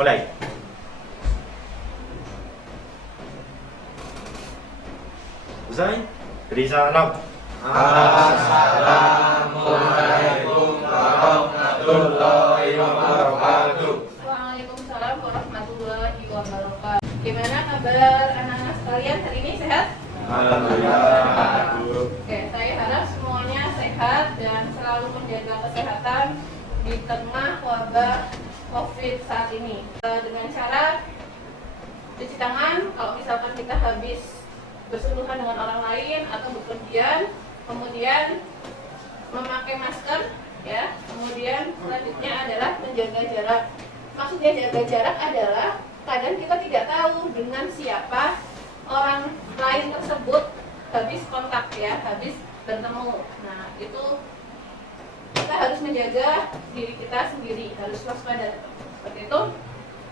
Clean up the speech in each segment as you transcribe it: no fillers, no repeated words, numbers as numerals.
Mulai. Usain. Rizanab. Assalamualaikum warahmatullahi wabarakatuh. Waalaikumsalam warahmatullahi wabarakatuh. Gimana kabar anak-anak sekalian hari ini, sehat? Alhamdulillah. Oke, saya harap semuanya sehat dan selalu menjaga kesehatan di tengah wabah COVID saat ini. Dengan cara cuci tangan kalau misalkan kita habis bersentuhan dengan orang lain atau bepergian, kemudian memakai masker, ya. Kemudian selanjutnya adalah menjaga jarak. Maksudnya jaga jarak adalah kadang kita tidak tahu dengan siapa orang lain tersebut habis kontak, ya, habis bertemu. Nah, itu kita harus menjaga diri kita sendiri, harus waspada seperti itu.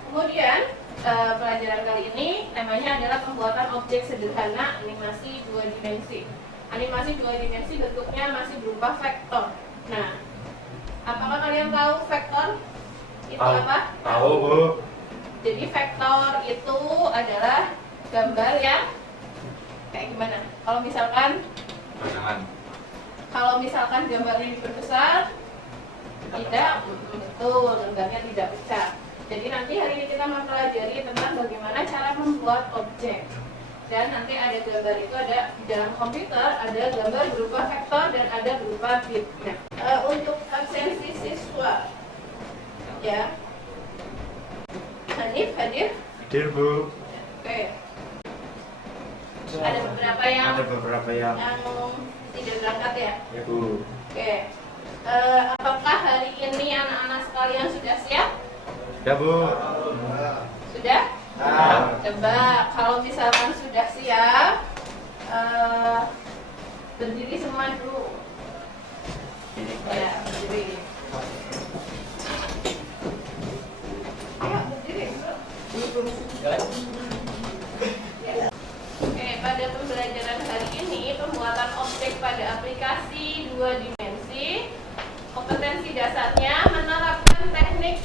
Kemudian pelajaran kali ini temanya adalah pembuatan objek sederhana animasi 2 dimensi. Animasi 2 dimensi bentuknya masih berupa vektor. Nah, apakah kalian tahu vektor itu apa? Tahu, Bu. Jadi vektor itu adalah gambar yang kayak gimana? Kalau misalkan gambarnya diperbesar, tidak betul, gambarnya tidak pecah. Jadi nanti hari ini kita mempelajari tentang bagaimana cara membuat objek. Dan nanti ada gambar itu ada di dalam komputer, ada gambar berupa vektor dan ada berupa bit. Nah, untuk absensi siswa, ya. Hanif hadir? Hadir, Bu. Oke. Ada beberapa yang tidak berangkat, ya. Ya, Bu. Oke. Apakah hari ini anak-anak sekalian sudah siap? Ya, Bu. Sudah? Coba kalau misalkan sudah siap, berdiri semua dulu. Ya, berdiri. Ayo, berdiri. Oke, pada pembelajaran hari ini pembuatan objek pada aplikasi 2 dimensi. Kompetensi dasarnya menerapkan teknik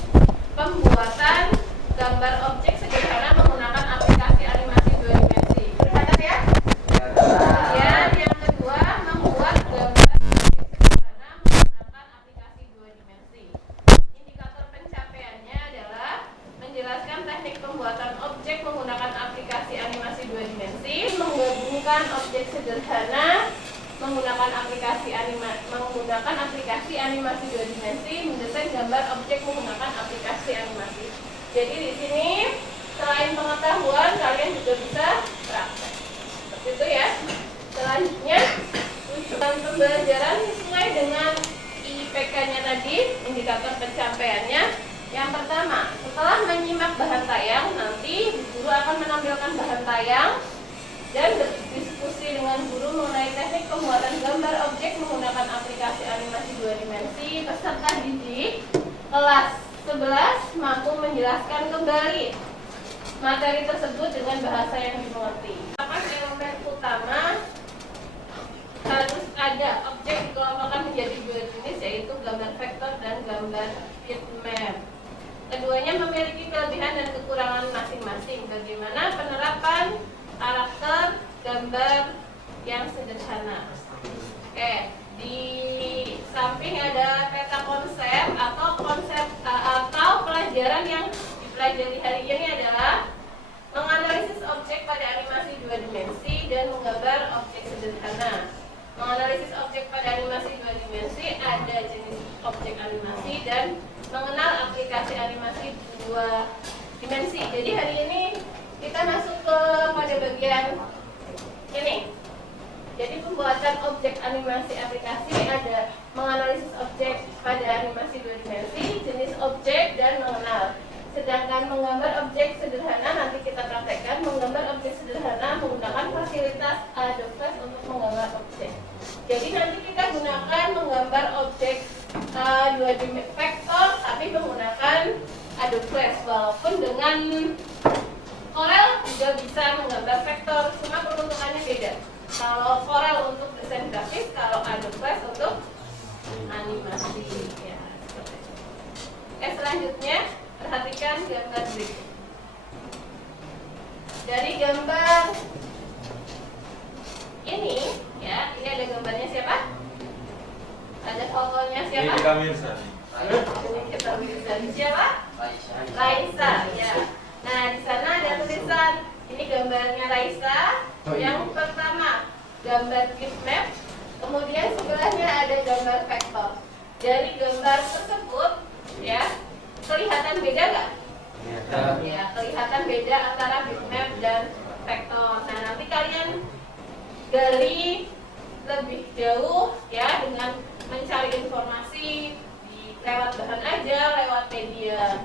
pembuatan gambar objek sederhana menggunakan aplikasi animasi 2 dimensi. Berkata ya? Kemudian yang kedua, membuat gambar objek sederhana menggunakan aplikasi 2 dimensi. Indikator pencapaiannya adalah menjelaskan teknik pembuatan objek menggunakan aplikasi animasi 2 dimensi, menggabungkan objek sederhana menggunakan aplikasi animasi 2 dimensi, mendesain gambar objek menggunakan aplikasi animasi. Jadi di sini selain pengetahuan kalian juga bisa praktek. Seperti itu ya. Selanjutnya tujuan pembelajaran sesuai dengan IPK-nya tadi, indikator pencapaiannya. Yang pertama, setelah menyimak bahan tayang, nanti guru akan menampilkan bahan tayang dan berdiskusi dengan guru mengenai teknik pembuatan gambar objek menggunakan aplikasi animasi 2 dimensi. Peserta didik kelas 11 mampu menjelaskan kembali materi tersebut dengan bahasa yang dimengerti. Elemen utama harus ada objek dikelompokkan menjadi 2 jenis, yaitu gambar vektor dan gambar bitmap. Keduanya memiliki kelebihan dan kekurangan masing-masing. Bagaimana penerapan karakter gambar yang sederhana. Oke, di samping ada peta konsep atau pelajaran yang dipelajari hari ini adalah menganalisis objek pada animasi 2 dimensi dan menggambar objek sederhana. Menganalisis objek pada animasi 2 dimensi, ada jenis objek animasi dan mengenal aplikasi animasi 2 dimensi. Jadi hari ini kita masuk pada bagian ini. Jadi pembuatan objek animasi aplikasi ada menganalisis objek pada animasi 2 dimensi, jenis objek dan mengenal. Sedangkan menggambar objek sederhana nanti kita praktekkan menggambar objek sederhana menggunakan fasilitas Adobe Flash untuk menggambar objek. Jadi nanti kita gunakan menggambar objek 2 dimensi vektor tapi menggunakan Adobe Flash, walaupun dengan Corel juga bisa menggambar vektor, cuma peruntukannya beda. Kalau Corel untuk desain grafis, kalau Adobe Flash untuk animasi. Ya, seperti itu. Oke, selanjutnya Perhatikan gambar berikut. Dari gambar ini, ya, ini ada gambarnya siapa? Ada fotonya siapa? Ini kami Ustaz. Ini kita bisa siapa? Raisa, ya. Nah, di sana ada tulisan. Ini gambarnya Raisa. Yang pertama, gambar bitmap. Kemudian sebelahnya ada gambar vektor. Dari gambar tersebut, ya, kelihatan beda nggak? Ya, kelihatan beda antara bitmap dan vektor. Nah, nanti kalian gali lebih jauh, ya, dengan mencari informasi lewat bahan ajar, lewat media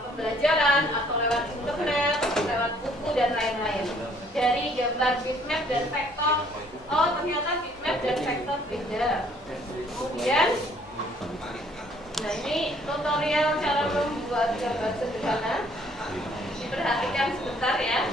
pembelajaran, atau lewat internet, lewat buku dan lain-lain. Dari gambar bitmap dan vektor, oh ternyata bitmap dan vektor beda. Kemudian, nah ini tutorial cara membuat gambar sederhana. Diperhatikan sebentar ya.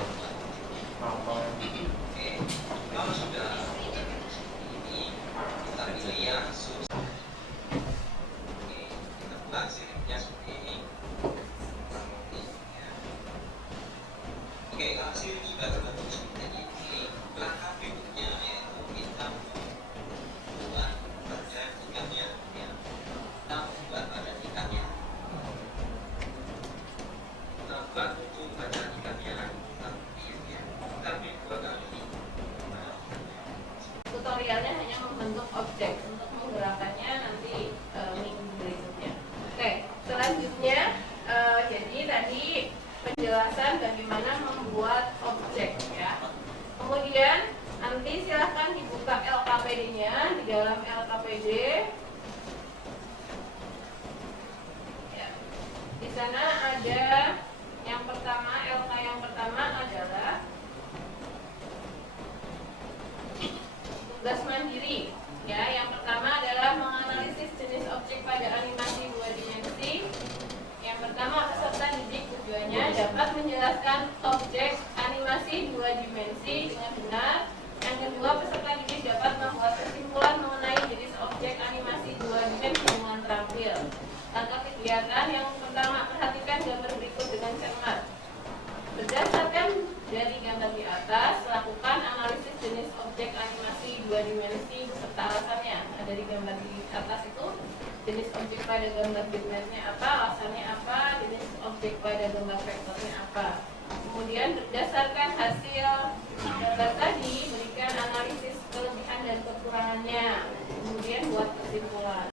Tutorialnya hanya membentuk objek, untuk menggerakkannya nanti minggu berikutnya. Oke, selanjutnya jadi tadi penjelasan bagaimana membuat objek, ya. Kemudian nanti silahkan dibuka LKPD-nya. Di dalam LKPD, ya, di sana ada yang pertama, LK yang pertama adalah tugas mandiri, ya. Yang pertama adalah menganalisis jenis objek pada animasi 2 dimensi. Yang pertama, peserta didik tujuannya dapat menjelaskan objek animasi 2 dimensi dengan benar. Yang kedua, peserta didik dapat membuat kesimpulan mengenai jenis objek animasi 2 dimensi dengan terampil. Langkah kegiatan yang pertama, perhatikan gambar berikut dengan cermat. Berdasarkan dari gambar di atas, lakukan analisis jenis objek animasi 2 dimensi beserta alasannya. Nah, dari gambar di atas itu, jenis objek pada gambar bitmapnya apa, alasannya apa, jenis objek pada gambar vektornya apa. Kemudian berdasarkan hasil gambar tadi, berikan analisis kelebihan dan kekurangannya. Kemudian buat kesimpulan.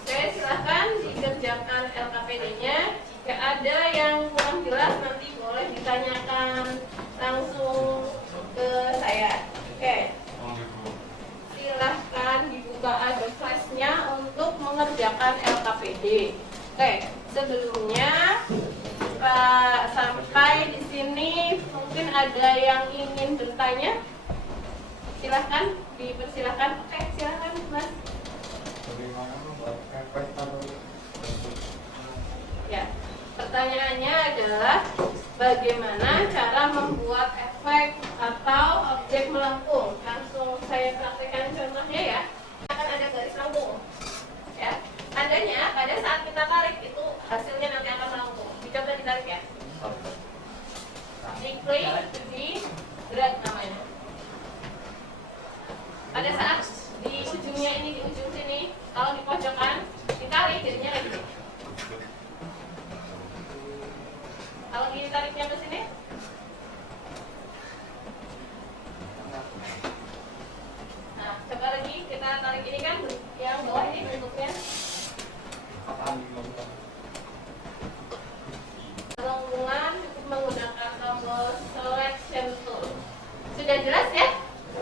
Oke, silahkan dikerjakan LKPD-nya. Jika ada yang kurang jelas, nanti boleh ditanyakan langsung ke saya. Oke, silahkan dibuka ada flash-nya untuk mengerjakan LKPD. Oke, sebelumnya sampai di sini mungkin ada yang ingin bertanya. Silahkan, dipersilahkan. Oke, silahkan Mas. Ya, pertanyaannya adalah bagaimana cara membuat efek atau objek melengkung. Langsung saya praktekkan contohnya, ya. Akan ada garis lengkung, ya. Tandanya pada saat kita tarik itu hasilnya nanti akan melengkung. Dicoba ditarik, ya. Diklik, di drag namanya. Pada saat di ujungnya ini, di ujung sini, kalau di pojokan ditarik jadinya lagi. Kalau ditariknya ke sini, nah coba lagi kita tarik ini kan yang bawah ini bentuknya lengkungan, cukup menggunakan tombol selection tool. Sudah jelas ya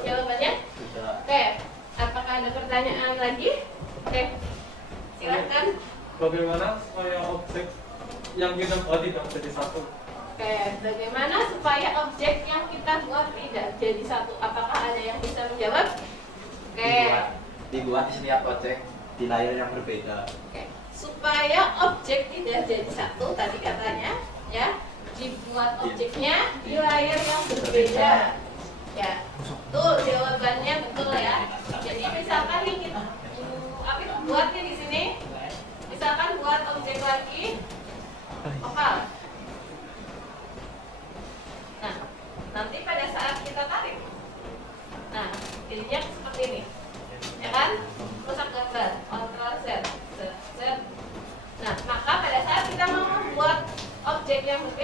jawabannya? Oke, apakah ada pertanyaan lagi? Oke, silahkan. Bagaimana supaya objek yang kita buat tidak menjadi satu? Oke, bagaimana supaya objek yang kita buat tidak jadi satu? Apakah ada yang bisa menjawab? Oke. Dibuat di setiap objek di layar yang berbeda. Oke. Supaya objek tidak jadi satu tadi katanya, ya, dibuat objeknya di layar yang berbeda. Ya, betul jawabannya betul ya. Jadi misalkan nih kita buat ini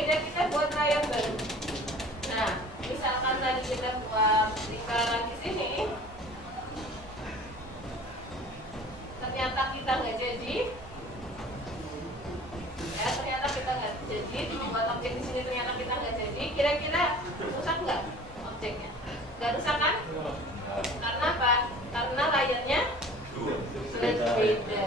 berbeda kita buat layar baru. Nah, misalkan tadi kita buat lingkaran di sini, ternyata kita nggak jadi. Ya, ternyata kita nggak jadi membuat objek di sini, ternyata kita nggak jadi. Kira-kira rusak nggak objeknya? Nggak rusak kan? Karena apa? Karena layarnya berbeda.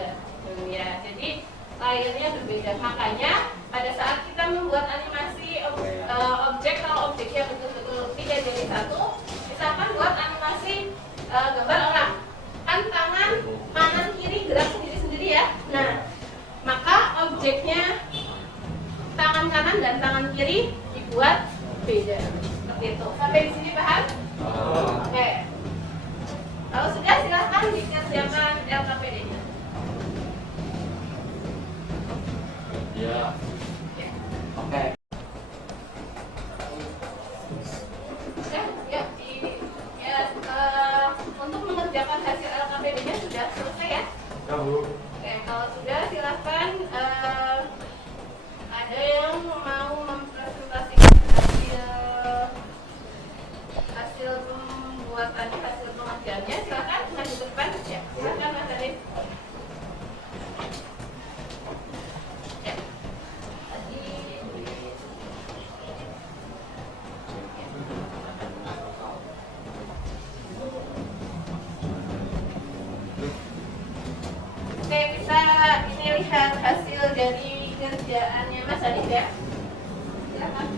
Ya, jadi layarnya berbeda. Makanya pada saat kita membuat animasi objek, kalau objeknya betul-betul tidak jadi satu, misalkan buat animasi gambar orang, kan tangan kanan kiri gerak sendiri-sendiri ya. Nah, maka objeknya tangan kanan dan tangan kiri dibuat beda. Seperti itu. Sampai di sini paham? Oke. Kalau sudah silahkan dikerjakan LKPD-nya. Ya. Oke. Sudah, ya, untuk mengerjakan hasil LKPD-nya sudah selesai ya? Ya Bu. Oke, kalau sudah silahkan ada yang mau mempresentasikan hasil pembuatan, hasil pengerjaannya, silahkan maju ke depan ya. Silahkan Mas Arif. Ya. Tadi oke, bisa ini lihat hasil dari kerjaannya Mas Arif ya. Silahkan.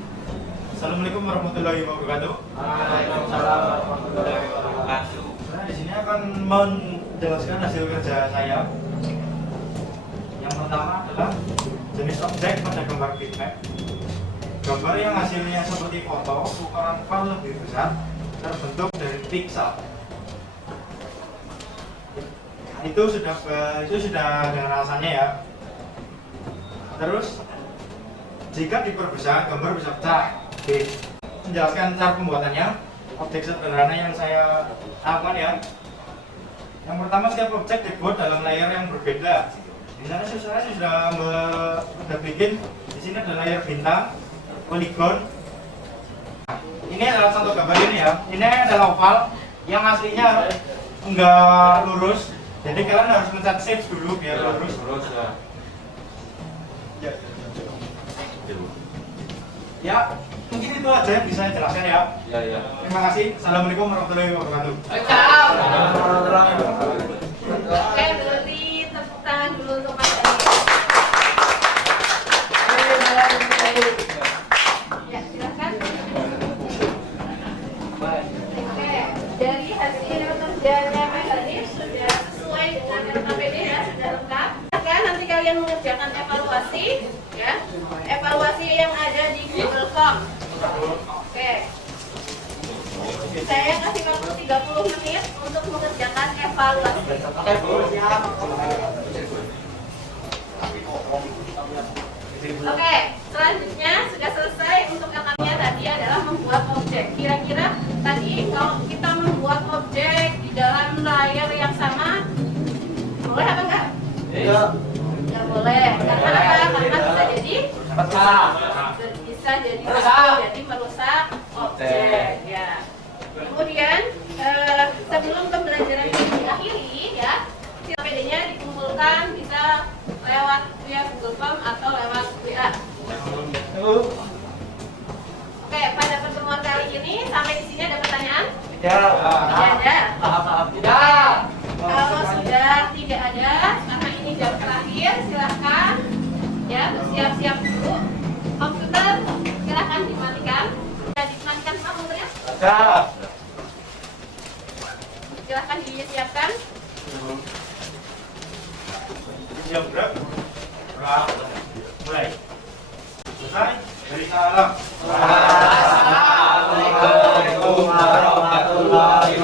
Assalamualaikum warahmatullahi wabarakatuh. Waalaikumsalam warahmatullahi wabarakatuh. Nah, di sini akan menjelaskan hasil kerja saya. Yang pertama adalah jenis objek pada gambar bitmap. Gambar yang hasilnya seperti foto, ukuran file lebih besar, terbentuk dari piksel. Itu sudah dengan alasannya ya. Terus jika diperbesar, gambar bisa pecah. Oke, menjelaskan cara pembuatannya. Objek sederhana yang saya lakukan ya. Yang pertama, setiap objek dibuat dalam layer yang berbeda. Di sana saya sudah bikin. Di sini ada layer bintang, poligon. Ini adalah contoh gambar ini ya. Ini adalah oval yang aslinya enggak lurus. Jadi kalian harus mencet shift dulu biar lurus. Ya. Ya, mungkin itu aja yang bisa saya jelaskan ya. Ya. Terima kasih. Assalamualaikum warahmatullahi wabarakatuh. Oke, beri tepuk tangan dulu untuk Mas Arif. Ya, silakan. Oke, dari hasil kerjanya Mas Arif sudah sesuai dengan LKPD ya, sudah lengkap. Kan nanti kalian mengerjakan evaluasi ya. Evaluasi yang ada di Google Form. Oke. Saya kasih waktu 30 menit untuk mengerjakan evaluasi. Oke, Bu. Siap. Oke, selanjutnya sudah selesai untuk LKP-nya tadi adalah membuat objek. Kira-kira tadi kalau kita membuat objek di dalam layar yang sama, boleh apa enggak? Iya. Nggak boleh. Karena apa? Karena bisa jadi Pecah. merusak objek. Ya. Kemudian sebelum pembelajaran ini diakhiri ya, LKPD-nya dikumpulkan bisa lewat via Google Form atau lewat WA. Oke, pada pertemuan kali ini sampai di sini ada pertanyaan? Tidak. Tidak ada. Maaf, tidak. Kalau sudah tidak ada, karena ini jam terakhir, silahkan ya bersiap-siap dulu. Komputer silahkan dimatikan. Sudah dimatikan semua komputernya? Siap. Silahkan disiapkan. Siap gerak. Gerak. Mulai. Selesai. Beri salam. Assalamualaikum warahmatullahi